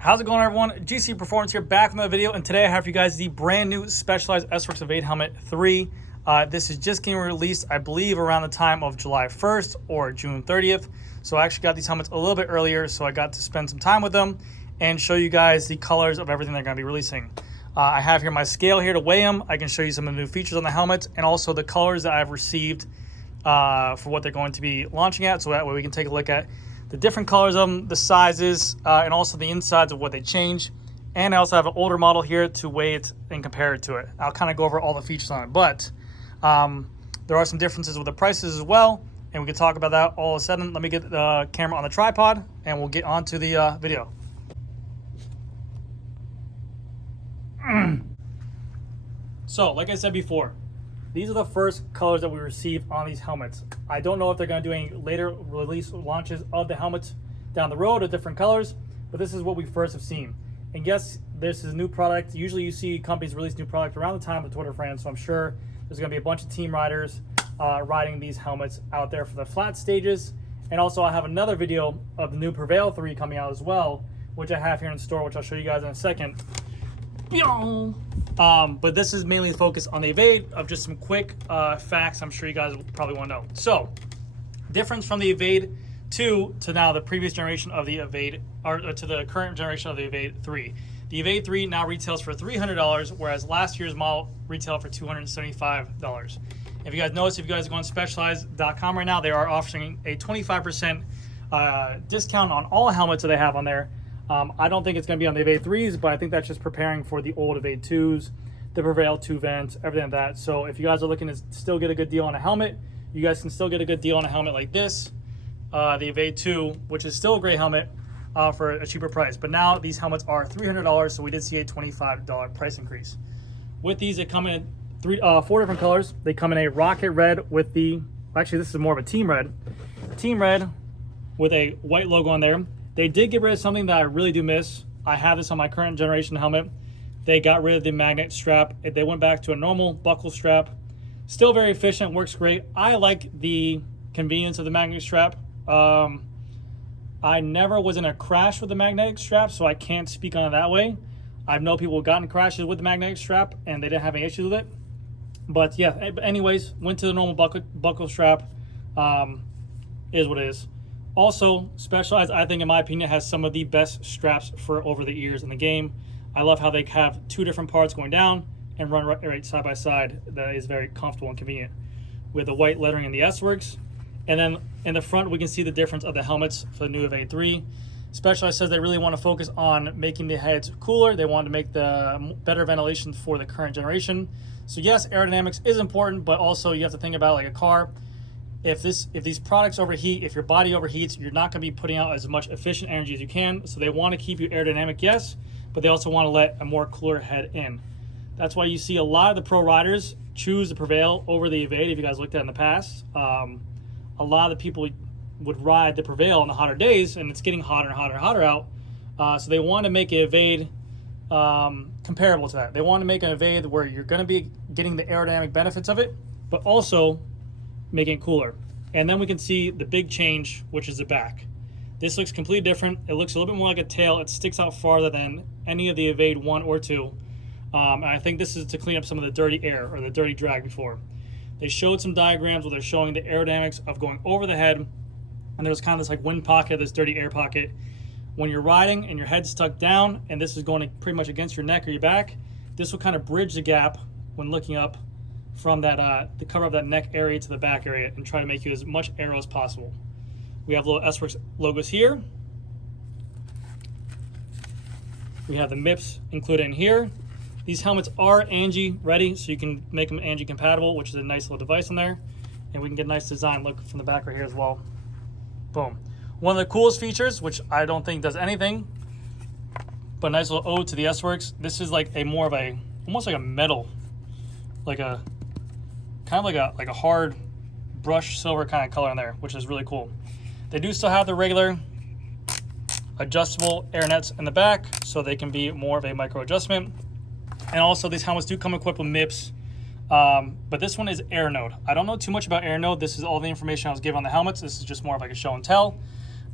How's it going, everyone? GC Performance here, back with another video, and today I have for you guys the brand new Specialized S-Works Evade Helmet 3. This is just getting released, I believe, around the time of July 1st or June 30th. So I actually got these helmets a little bit earlier, so I got to spend some time with them and show you guys the colors of everything they're going to be releasing. I have here my scale here to weigh them. I can show you some of the new features on the helmet and also the colors that I've received for what they're going to be launching at, so that way we can take a look at the different colors of them, the sizes, and also the insides of what they change. And I also have an older model here to weigh it and compare it to it. I'll kind of go over all the features on it, but there are some differences with the prices as well, and we can talk about that all of a sudden. Let me get the camera on the tripod, and we'll get on to the video. So, like I said before, these are the first colors that we received on these helmets. I don't know if they're going to do any later release launches of the helmets down the road of different colors, but this is what we first have seen. And yes, this is a new product. Usually you see companies release new product around the time of the Twitter frames, so I'm sure there's going to be a bunch of team riders riding these helmets out there for the flat stages. And also I have another video of the new Prevail 3 coming out as well, which I have here in store, which I'll show you guys in a second. But this is mainly focused on the Evade, of just some quick facts I'm sure you guys probably want to know. So, difference from the Evade 2 to now the previous generation of the Evade, or to the current generation of the Evade 3. The Evade 3 now retails for $300, whereas last year's model retailed for $275. If you guys notice, if you guys go on Specialized.com right now, they are offering a 25% discount on all helmets that they have on there. I don't think it's going to be on the Evade 3s, but I think that's just preparing for the old Evade 2s, the Prevail 2 vents, everything like that. So if you guys are looking to still get a good deal on a helmet, you guys can still get a good deal on a helmet like this, the Evade 2, which is still a great helmet for a cheaper price. But now these helmets are $300, so we did see a $25 price increase. With these, they come in four different colors. They come in a rocket red with the, actually this is more of a team red with a white logo on there. They did get rid of something that I really do miss. I have this on my current generation helmet. They got rid of the magnet strap. They went back to a normal buckle strap. Still very efficient, works great. I like the convenience of the magnet strap. I never was in a crash with the magnetic strap, so I can't speak on it that way. I know people who got in crashes with the magnetic strap and they didn't have any issues with it. But yeah, anyways, went to the normal buckle strap. Is what it is. Also, Specialized, I think, in my opinion, has some of the best straps for over the ears in the game. I love how they have two different parts going down and run right side by side. That is very comfortable and convenient. With the white lettering in the S-Works. And then in the front, we can see the difference of the helmets for the new Evade 3. Specialized says they really want to focus on making the heads cooler. They want to make the better ventilation for the current generation. So yes, aerodynamics is important, but also you have to think about like a car. If these products overheat, if your body overheats, you're not going to be putting out as much efficient energy as you can. So they want to keep you aerodynamic, yes, but they also want to let a more cooler head in. That's why you see a lot of the pro riders choose the Prevail over the Evade. If you guys looked at it in the past, a lot of the people would ride the Prevail on the hotter days, and it's getting hotter and hotter and hotter out. So they want to make an Evade comparable to that. They want to make an Evade where you're going to be getting the aerodynamic benefits of it, but also making it cooler. And then we can see the big change, which is the back. This looks completely different. It looks a little bit more like a tail. It sticks out farther than any of the Evade 1 or 2. And I think this is to clean up some of the dirty air or the dirty drag before. They showed some diagrams where they're showing the aerodynamics of going over the head, and there's kind of this like wind pocket, this dirty air pocket. When you're riding and your head's stuck down and this is going pretty much against your neck or your back, this will kind of bridge the gap when looking up from that the cover of that neck area to the back area and try to make you as much aero as possible. We have little S-Works logos here. We have the MIPS included in here. These helmets are ANGI ready, so you can make them ANGI compatible, which is a nice little device in there. And we can get a nice design look from the back right here as well. Boom. One of the coolest features, which I don't think does anything, but a nice little ode to the S-Works. This is like a more of a, almost like a metal, like a kind of like a hard brush silver kind of color in there, which is really cool. They do still have the regular adjustable air nets in the back, so they can be more of a micro adjustment. And also these helmets do come equipped with MIPS, but this one is air node. I don't know too much about air node. This is all the information I was given on the helmets. This is just more of like a show and tell.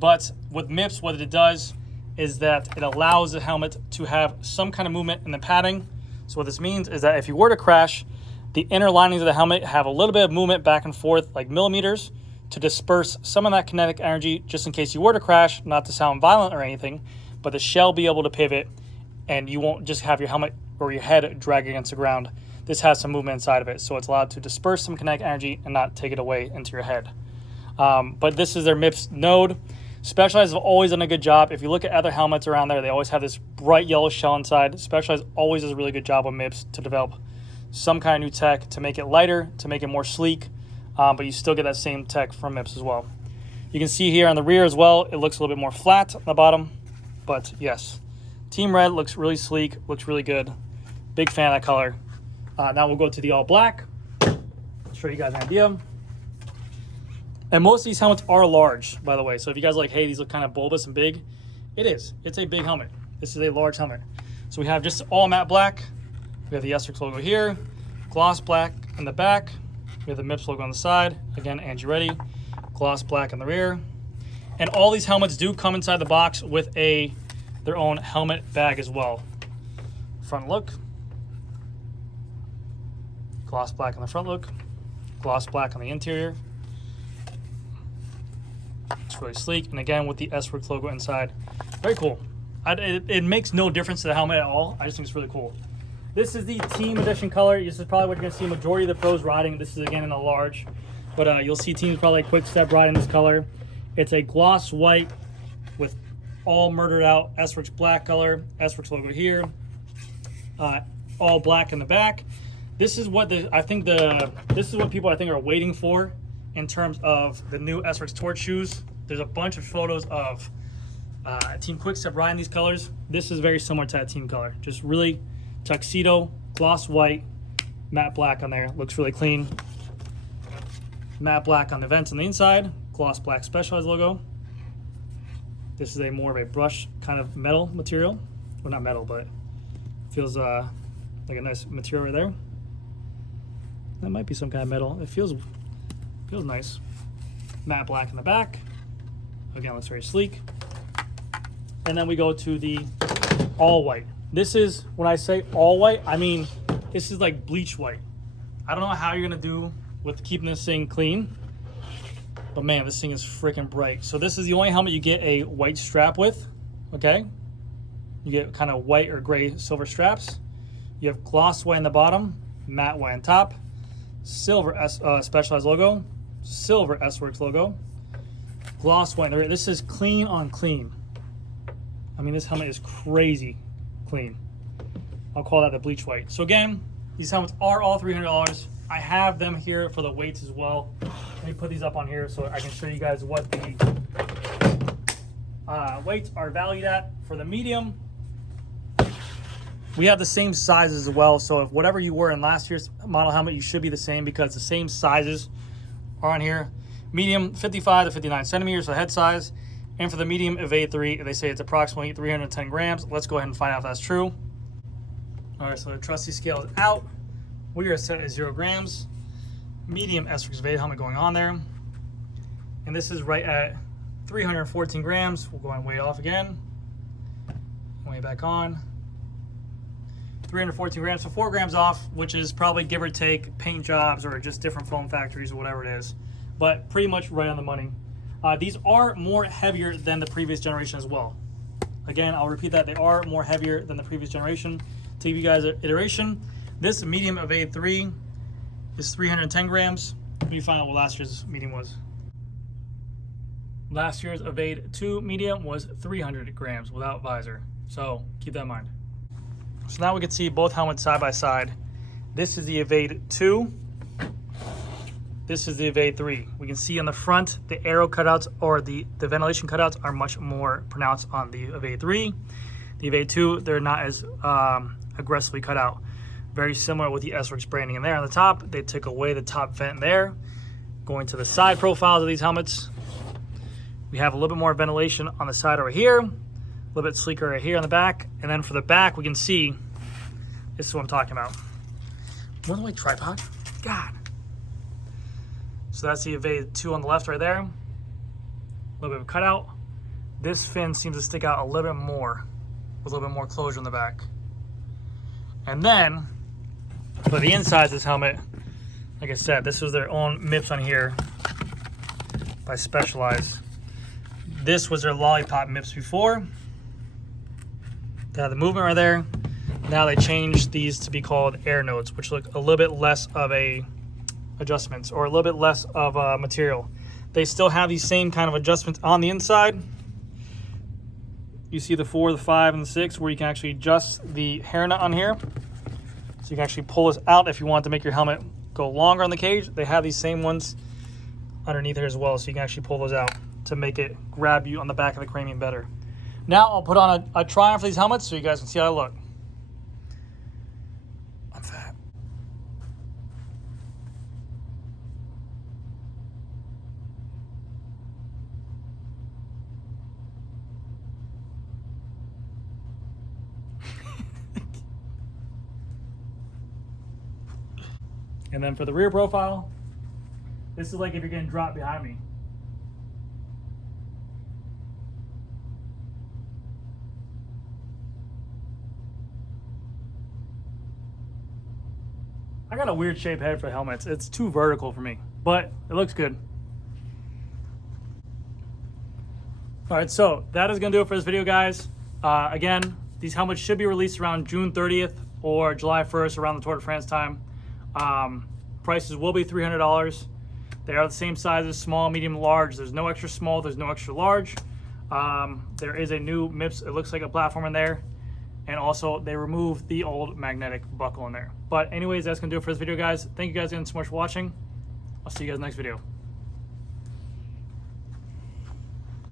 But with MIPS, what it does is that it allows the helmet to have some kind of movement in the padding. So what this means is that if you were to crash, the inner linings of the helmet have a little bit of movement back and forth, like millimeters, to disperse some of that kinetic energy just in case you were to crash, not to sound violent or anything, but the shell be able to pivot and you won't just have your helmet or your head drag against the ground. This has some movement inside of it, so it's allowed to disperse some kinetic energy and not take it away into your head. But this is their MIPS node. Specialized have always done a good job. If you look at other helmets around there, they always have this bright yellow shell inside. Specialized always does a really good job on MIPS to develop some kind of new tech to make it lighter, to make it more sleek, but you still get that same tech from MIPS as well. You can see here on the rear as well, it looks a little bit more flat on the bottom, but yes, Team Red looks really sleek, looks really good. Big fan of that color. Now we'll go to the all black. Show you guys an idea. And most of these helmets are large, by the way. So if you guys are like, hey, these look kind of bulbous and big, it is. It's a big helmet. This is a large helmet. So we have just all matte black. We have the SRX logo here, gloss black in the back. We have the MIPS logo on the side. Again, Angie Ready, gloss black in the rear. And all these helmets do come inside the box with their own helmet bag as well. Front look. Gloss black on the front look. Gloss black on the interior. It's really sleek, and again with the SRX logo inside. Very cool. It makes no difference to the helmet at all. I just think it's really cool. This is the team edition color. This is probably what you're going to see a majority of the pros riding. This is again in a large, but you'll see teams probably Quick Step riding this color. It's a gloss white with all murdered out SRX black color. SRX logo here. All black in the back. This is what this is what people I think are waiting for in terms of the new SRX Torch shoes. There's a bunch of photos of Team Quickstep riding these colors. This is very similar to that team color. Just really tuxedo, gloss white, matte black on there. Looks really clean. Matte black on the vents on the inside. Gloss black Specialized logo. This is more of a brush kind of metal material. Well, not metal, but feels like a nice material right there. That might be some kind of metal. It feels nice. Matte black in the back. Again, looks very sleek. And then we go to the all white. This is, when I say all white, I mean, this is like bleach white. I don't know how you're gonna do with keeping this thing clean, but man, this thing is freaking bright. So this is the only helmet you get a white strap with, okay? You get kind of white or gray silver straps. You have gloss white on the bottom, matte white on top, silver Specialized logo, silver SRX logo, gloss white in the rear. This is clean on clean. I mean, this helmet is crazy clean. I'll call that the bleach white. So again, these helmets are all $300. I have them here for the weights as well. Let me put these up on here so I can show you guys what the weights are valued at. For the medium, we have the same sizes as well. So if whatever you were in last year's model helmet, you should be the same because the same sizes are on here. Medium, 55 to 59 centimeters for the head size. And for the medium Evade 3, they say it's approximately 310 grams. Let's go ahead and find out if that's true. All right, so the trusty scale is out. We are set at 0 grams. Medium SRX Evade helmet going on there. And this is right at 314 grams. We're going way off again. Way back on. 314 grams, so 4 grams off, which is probably give or take paint jobs or just different foam factories or whatever it is. But pretty much right on the money. These are more heavier than the previous generation as well. Again, I'll repeat that. They are more heavier than the previous generation. To give you guys an iteration, this medium Evade 3 is 310 grams. Let me find out what last year's medium was. Last year's Evade 2 medium was 300 grams without visor. So keep that in mind. So now we can see both helmets side by side. This is the Evade 2. This is the Evade 3. We can see on the front, the arrow cutouts or the ventilation cutouts are much more pronounced on the Evade 3. The Evade 2, they're not as aggressively cut out. Very similar with the SRX branding in there on the top. They took away the top vent there. Going to the side profiles of these helmets, we have a little bit more ventilation on the side over here. A little bit sleeker right here on the back. And then for the back, we can see, this is what I'm talking about. More than my tripod? God. So that's the Evade 2 on the left right there. A little bit of a cutout. this fin seems to stick out a little bit more, with a little bit more closure in the back. And then for the insides of this helmet, like I said, this was their own MIPS on here by Specialized. This was their lollipop MIPS before. They had the movement right there. Now they changed these to be called air nodes, which look a little bit less of a adjustments, or a little bit less of a material. They still have these same kind of adjustments on the inside. You see the 4, the 5, and the 6, where you can actually adjust the hairnet on here. So you can actually pull this out if you want to make your helmet go longer on the cage. They have these same ones underneath here as well, so you can actually pull those out to make it grab you on the back of the cranium better. Now I'll put on a try-on for these helmets so you guys can see how I look. I'm fat. And then for the rear profile, this is like if you're getting dropped behind me. I got a weird shaped head for helmets. It's too vertical for me, but it looks good. All right, so that is gonna do it for this video, guys. Again, these helmets should be released around June 30th or July 1st, around the Tour de France time. Prices will be $300. They are the same sizes, small, medium, large. There's no extra small, there's no extra large. There is a new MIPS, it looks like a platform in there. And also they removed the old magnetic buckle in there. But anyways, that's gonna do it for this video, guys. Thank you guys again so much for watching. I'll see you guys next video.